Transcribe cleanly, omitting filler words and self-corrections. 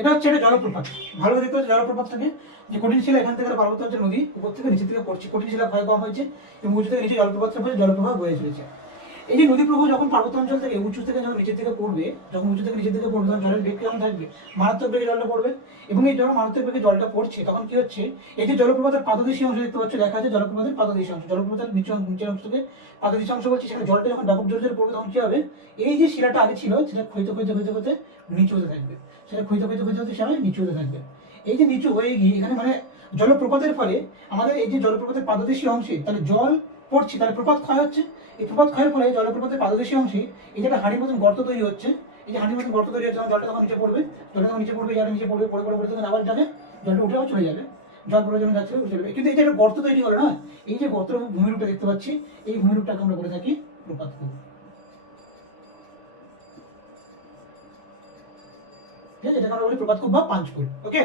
এটা হচ্ছে একটা জলপ্রপাত। ভালো করে দেখতে পাচ্ছি জলপ্রপাতটাকে, যে কঠিন শিলা এখান থেকে পার্বত্য অঞ্চল নদী উপর থেকে নিচে থেকে পড়ছে, কঠিন শিলা ক্ষয় কম হয়েছে এবং উঁচু থেকে নিচে জলপ্রপাতটা পড়ে জলপ্রবাহ বয়ে চলেছে। এই যে নদী প্রবাহ যখন পার্বত্য অঞ্চল থেকে উঁচু থেকে যখন নিচের দিকে পড়বে, যখন উঁচু থেকে নিচের দিকে পড়বে তখন জলের বেগ কেমন থাকবে? মারাত্মক বেগে জলটা পড়বে। এবং এই যখন মারাত্মক বেগে জলটা পড়ছে তখন কি হচ্ছে, এই যে জলপ্রপাতের পাদদেশীয় অংশ দেখতে পাচ্ছ, দেখা যাচ্ছে জলপ্রপাতের পাদদেশীয় অংশ, জলপ্রপাতের নিচের অংশকে পাদদেশীয় অংশ বলছি। সেখানে জলটা যখন ব্যাপক জোরে জোরে পড়বে তখন কি হবে, এই যে শিলাটা আগে ছিল সেটা ক্ষয়িত ক্ষয়িত ক্ষয়িত ক্ষয়িত নিচু হতে থাকবে, সেটা ক্ষয়িত ক্ষয়িত ক্ষয়িত হতে সবাই নিচু হতে থাকবে। এই যে নিচু হয়ে গিয়ে এখানে মানে জলপ্রপাতের ফলে আমাদের এই যে জলপ্রপাতের পাদদেশীয় অংশে তাহলে জল পড়ছে, তাহলে প্রপাত ক্ষয় হচ্ছে। এই প্রপাত ক্ষয়ের ফলে জলপ্রপাতের পাদদেশীয় অংশে এই যে একটা হাঁড়ির মতন গর্ত তৈরি হচ্ছে, এই যে হাঁড়ির মতন গর্ত তৈরি হচ্ছে, যখন জলটা তখন নিচে পড়বে, জলটা তখন নিচে পড়বে, জলটা নিচে পড়বে, পড়ে পড়ে পড়ে তখন আবার যাবে, জলটা উঠে আবার চলে যাবে, জল পড়ে যখন যাচ্ছে উঠে যাবে। কিন্তু এই যে একটা গর্ত তৈরি হলো না, এই যে গর্তের ভূমিরূপটা দেখতে পাচ্ছি, এই ভূমিরূপটাকে আমরা বলে থাকি প্রপাত কূপ। ঠিক আছে, এটাকে আমরা বলি প্রপাত কূপ বা পাঞ্চকূপ। ওকে।